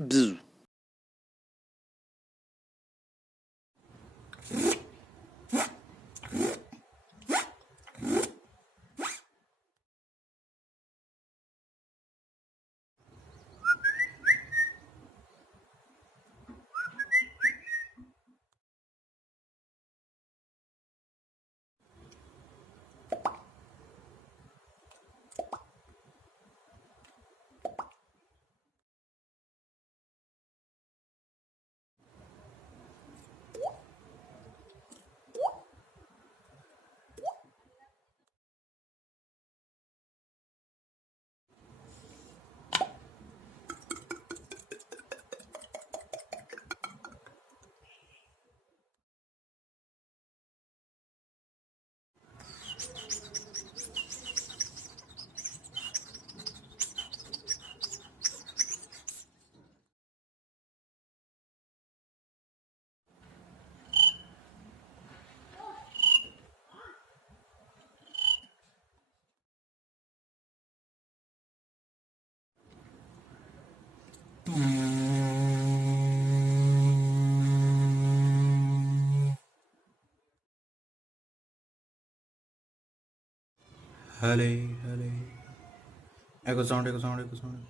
Bzz. Hello, hello. Echo sound, echo sound, echo sound.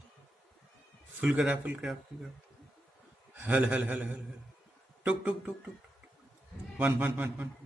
Full grab, full grab, full grab. Hell, hell, hell, hell, hell. Tuk, tuk, tuk, tuk. One, one, one, one.